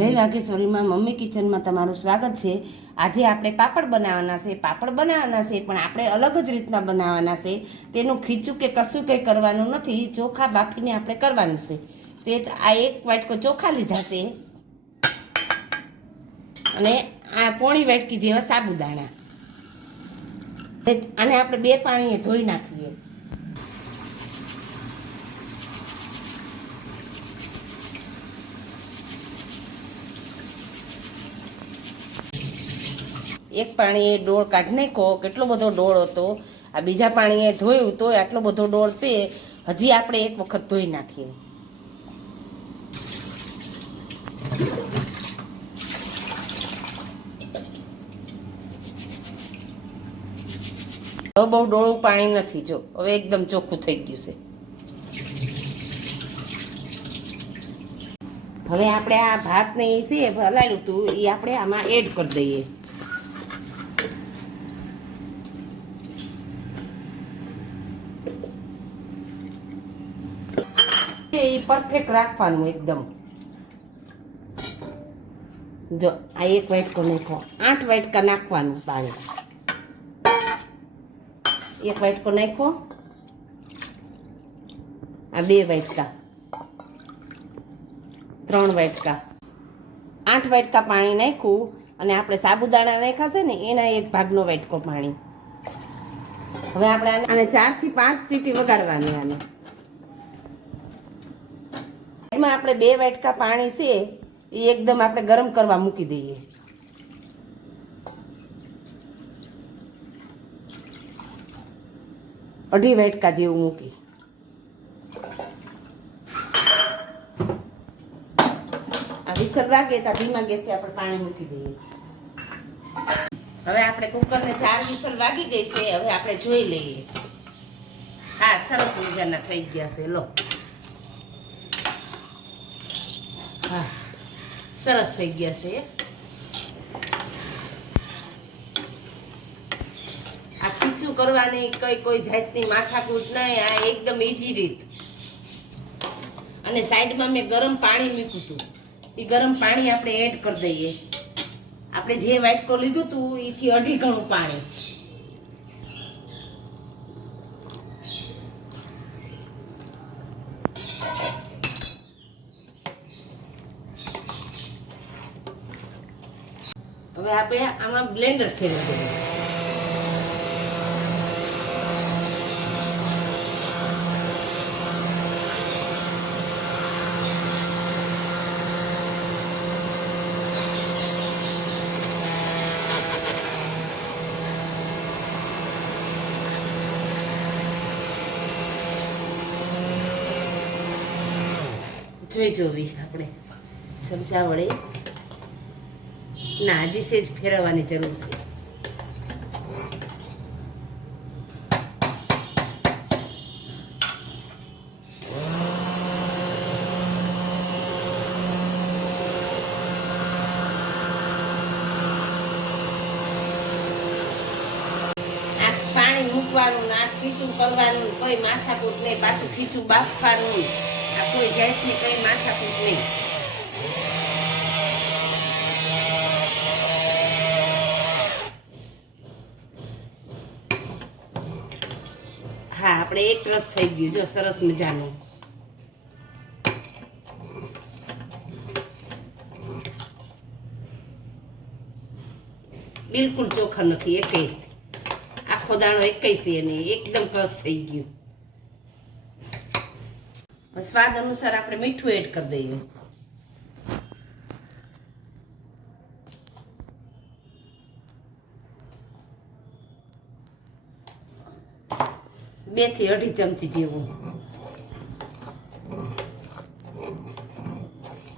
જય વાઘેશ્વરીમાં મમ્મી કિચનમાં તમારું સ્વાગત છે। આજે આપણે પાપડ બનાવવાના છે। પાપડ બનાવવાના છે પણ આપણે અલગ જ રીતના બનાવવાના છે। તેનું ખીચું કે કશું કંઈ કરવાનું નથી, ચોખા બાફીને આપણે કરવાનું છે। તે આ એક વાટકો ચોખા લીધા છે અને આ પોણી વાટકી જેવા સાબુદાણા। આને આપણે 2 પાણીએ ધોઈ નાખીએ। એક પાણીએ ડોળ કાઢી નાખો, કેટલો બધો ડોળ હતો। આ બીજા પાણીએ ધોયું તો આટલો બધો ડોળ છે, હજી આપણે એક વખત ધોઈ નાખીએ। હવે બહુ ડોળું પાણી નથી, જો હવે એકદમ ચોખ્ખું થઈ ગયું છે। હવે આપણે આ ભાતને છે હલાવ્યું હતું એ આપણે આમાં એડ કરી દઈએ। એ પરફેક્ટ રાખવાનું એકદમ। જો આ એક વાટકો નાખો, 8 વાટકા નાખવાનું પાણી। એક વાટકો નાખો, આ 2 વાટકા, 3 વાટકા, 8 વાટકા પાણી નાખ્યું અને આપણે સાબુદાણા નાખ્યા છે ને એના 1 ભાગનો વાટકો પાણી। હવે આપણે આને 4 થી 5 સીટી વગાડવાની। આને એમાં આપણે 2 વાટકા પાણી છે એ એકદમ આપણે ગરમ કરવા મૂકી દઈએ। અઢી વાટકા જેવું મૂકી આ વિસલ વાગે તો ધીમા ગેસે આપણે પાણી મૂકી દઈએ। હવે આપણે કુકરને 4 વિસલ વાગી ગઈ છે। હવે આપણે જોઈ લઈએ। હા, સરસ મજાના થઈ ગયા છે। લો, હા, સરસ થઈ ગયા છે। આ ખીચું કરવાની કોઈ જાતની માથાકૂટ નહીં, આ એકદમ ઈજી રીત। અને સાઈડમાં મેં ગરમ પાણી મૂક્યું હતું, એ ગરમ પાણી આપણે એડ કરી દઈએ। આપણે જે વાટકો લીધું હતું એથી 2.5 ગણું પાણી। હવે આપણે આમાં બ્લેન્ડર ફેરવી દઈએ। જોઈ જોવી આપણે ચમચા વડે, ના હજી સેજ ફેરવવાની જરૂર છે। આ પાણી મૂકવાનું, ના ખીચું કરવાનું, કોઈ માથાકૂટ નહીં, પાછું ખીચું બાફવાનું, આ કોઈ જાતની કઈ માથાકૂટ નહીં। હા, આપણે એક રસ થઈ ગયું, જો સરસ મજાનું। બિલકુલ ચોખા નથી, એકેય આખો દાણો એકેય છે નહીં, એકદમ રસ થઈ ગયું। સ્વાદ અનુસાર આપણે મીઠું એડ કરી દઈએ। બે થી અઢી ચમચી જેવું।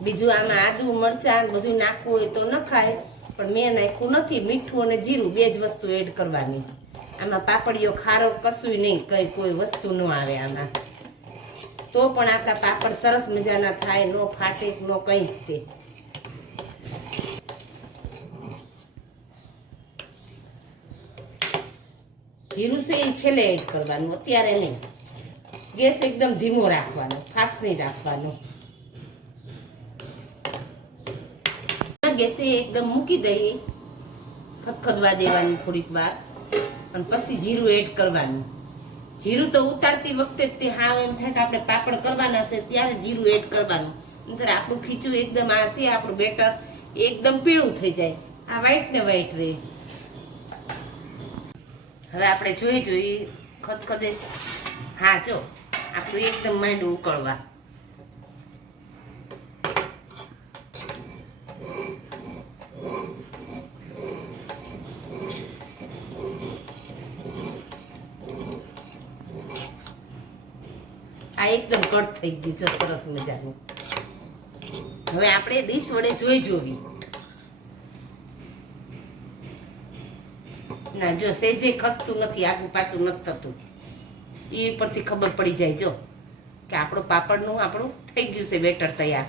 બીજું આમાં આદુ મરચાં બધું નાખવું હોય તો નખાય, પણ મેં નાખ્યું નથી। મીઠું અને જીરું 2 જ વસ્તુ એડ કરવાની। આમાં પાપડીઓ ખારો કશું નહીં, કોઈ વસ્તુ ન આવે આમાં, તો પણ આપણા પાપડ સરસ મજાના થાય, નો ફાટે, નો કંઈ જ તે। જીરું છે એ છેલ્લે એડ કરવાનું, અત્યારે નહીં। ગેસ એકદમ ધીમો રાખવાનો, ફાસ્ટ નહીં રાખવાનો। ધીમા ગેસે એકદમ મૂકી દઈએ, ખદખદવા દેવાની થોડીક વાર, અને પછી જીરું એડ કરવાનું. જીરું તો ઉતારતી વખતે જ તે હાવ એમ થાય કે આપણે પાપડ કરવાના છે ત્યારે જીરું એડ કરવાનું. નહીંતર આપણું ખીચું એકદમ આ છે આપણું બેટર એકદમ પીળું થઈ જાય, આ વ્હાઈટ ને વ્હાઈટ રહે. હવે આપણે જોઈએ ખદખદે. હા જો આપણું એકદમ માંડું ઉકળવા. આ એકદમ કટ થઈ ગયું છે સરસ મજાનું. હવે આપણે ડીશ વડે જોવી. ના જો સેજે ખસતું નથી, આગું પાછું નથી થતું. એ પરથી ખબર પડી જાય જો કે આપણું પાપડનું થઈ ગયું છે બેટર તૈયાર.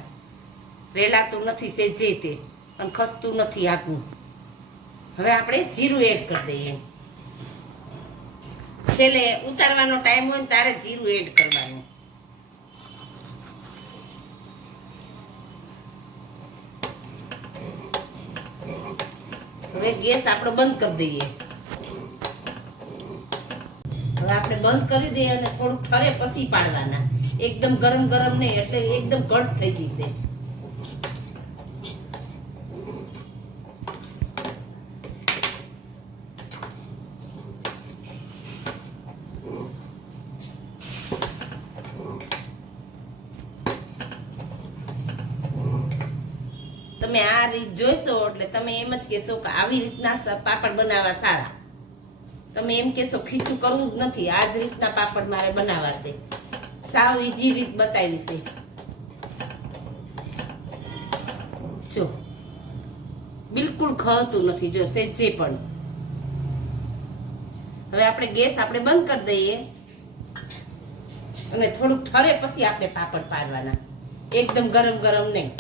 રેલાતું નથી સેજે તે, અને ખસતું નથી આગું. હવે આપણે જીરું એડ કરી દઈએ. છેલ્લે ઉતારવાનો ટાઈમ હોય ને ત્યારે જીરું એડ કરવાનું. હવે ગેસ આપણો બંધ કરી દઈએ. હવે આપણે બંધ કરી દઈએ અને થોડુંક ઠરે પછી પાડવાના. એકદમ ગરમ નહીં, એટલે એકદમ ઘટ થઈ જશે. તમે આ રીત જોઈશો એટલે તમે એમ જ કહેશો કે આવી રીતના પાપડ બનાવવા સારા. તમે એમ કહેશો ખીચું કરવું જ નથી, આ જ રીતના પાપડ મારે બનાવવા છે. સાવ ઈજી રીત બતાવી છે. જો બિલકુલ ખતું નથી, જો સેજે પણ. હવે આપણે ગેસ બંધ કરી દઈએ અને થોડુંક ઠરે પછી આપણે પાપડ પાડવાના. એકદમ ગરમ નહીં,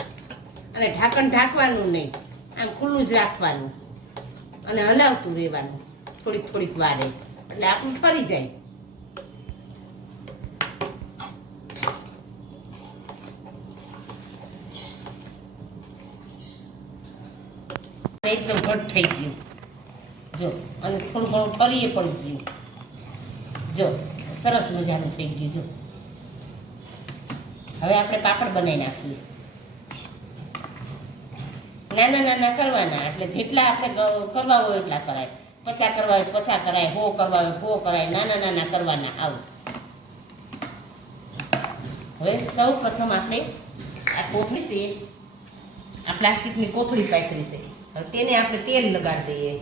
અને ઢાંકણ ઢાંકવાનું નહીં, આમ ખુલ્લું જ રાખવાનું અને હલાવતું રહેવાનું થોડીક વારે, એટલે આપણું ફરી જાય. એકદમ ઘટ થઈ ગયું જો, અને થોડું ઘણું ફરીએ પણ ગયું જો, સરસ મજાનું થઈ ગયું જો. હવે આપણે પાપડ બનાવી નાખીએ. નાના કરવાના, એટલે જેટલા આપણે કરવા હોય એટલા કરાય. 50 કરવા હોય 50 કરાય, 100 કરવા હોય 100 કરાય. નાના કરવાના આવું. હવે સૌ પ્રથમ આપણે આ કોથળી છે, આ પ્લાસ્ટિકની કોથળી પાથરી છે. હવે તેને આપણે તેલ લગાડી દઈએ.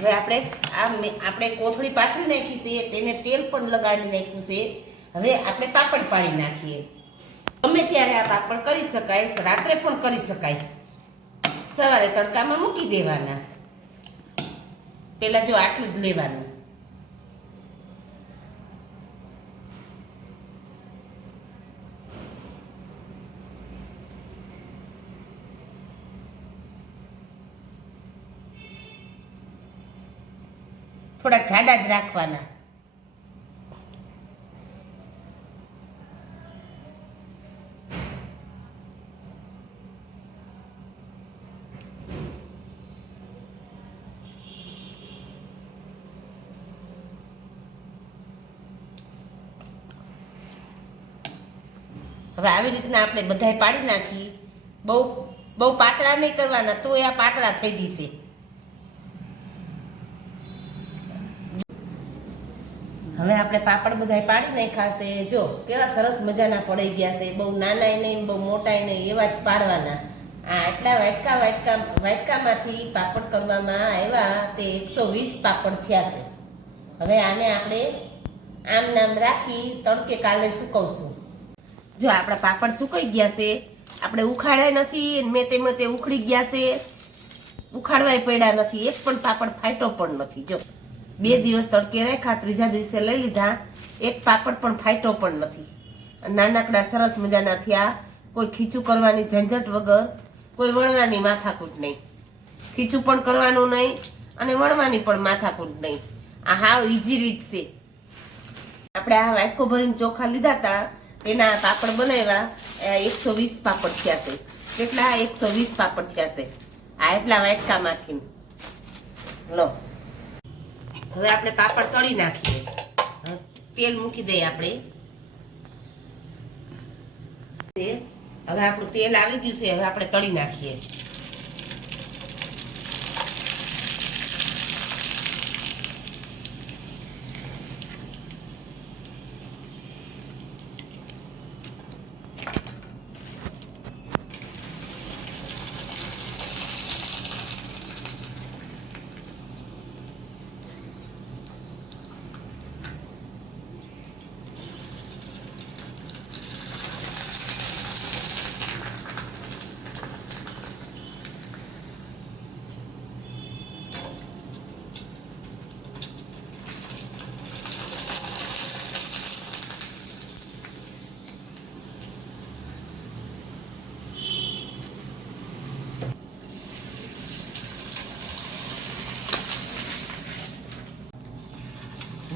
હવે આપણે કોથળી પાથરી નાખી છે, તેને તેલ પણ લગાડી નાખ્યું છે. હવે આપણે પાપડ પાડી નાખીએ. ગમે ત્યારે આ પાપડ કરી શકાય, રાત્રે પણ કરી શકાય. સવારે તડકામાં મૂકી દેવાના. પેલા જો આટલું જ લેવાનું. થોડા જાડા જ રાખવાના. હવે આવી રીતના આપણે બધાય પાડી નાખી. બહુ પાતળા નહીં કરવાના, તો આ પાતળા થઈ જશે. હવે આપણે પાપડ બધાય પાડી નાખ્યા છે. જો કેવા સરસ મજાના પડી ગયા છે. બહુ નાનાય નહીં, બહુ મોટાય નહીં, એવા જ પાડવાના. આ એટલા વાટકામાંથી પાપડ કરવામાં આવ્યા તે 120 પાપડ થયા છે. હવે આને આપણે આમ નામ રાખી તડકે કાલે સુકવશું. જો આપણા પાપડ સુકાઈ ગયા છે. આપણે ઉખાડ્યા નથી, મેં તેમાં તે ઉખડી ગયા છે. ઉખાડવાય પડ્યા નથી, એક પણ પાપડ ફાટ્યો પણ નથી. જો 2 દિવસ તડકે રાખ્યા, ત્રીજા દિવસે લઈ લીધા, એક પાપડ પણ ફાટ્યો પણ નથી. નાનકડા સરસ મજાના થયા. કોઈ ખીચું કરવાની ઝંઝટ વગર, કોઈ વણવાની માથાકૂટ નહીં. ખીચું પણ કરવાનું નહીં અને વણવાની પણ માથાકૂટ નહીં. આ હાવ ઈજી રીત છે. આપણે આ વાટકો ભરીને ચોખા લીધા હતા, એના પાપડ બનાવ્યા. 120 પાપડ થયા છે. કેટલા? 120 પાપડ થયા છે આ એટલા વાટકામાંથી. લો, હવે આપણે પાપડ તળી નાખીએ. તેલ મૂકી દઈએ આપણે. હવે આપણું તેલ આવી ગયું છે, હવે આપણે તળી નાખીએ.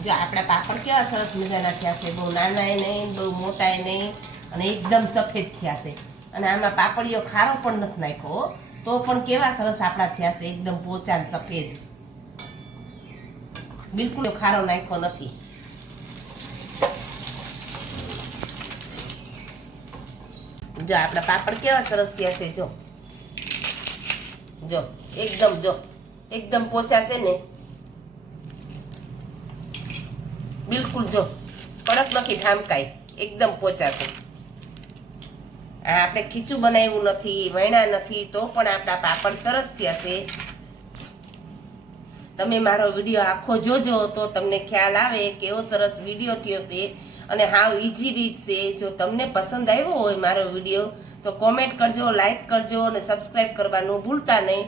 જો આપણા પાપડ કેવા સરસ મજાના થયા છે. બહુ નાનાય નહીં, બહુ મોટાય નહીં, અને એકદમ સફેદ થયા છે. અને આમાં પાપડીઓ ખારો પણ નથી નાખ્યો, તો પણ કેવા સરસ આપણા થયા છે. એકદમ પોચા ને સફેદ, બિલકુલ ખારો નાખ્યો નથી. જો આપણા પાપડ કેવા સરસ થયા છે. જો એકદમ પોચા છે ને, બિલકુલ જો કડક નથી, ઠામકાઈ એકદમ પોચા છે. આપણે ખીચું બનાવ્યું નથી, વણ્યા નથી, તો પણ આપણા પાપડ સરસ થયા છે. તમે મારો વિડીયો આખો જોજો તો તમને ખ્યાલ આવે કેવો સરસ વિડીયો થયો છે. અને હાવ ઈજી રીત છે. જો તમને પસંદ આવ્યો હોય મારો વિડીયો તો કોમેન્ટ કરજો, લાઈક કરજો અને સબસ્ક્રાઈબ કરવાનું ભૂલતા નહીં.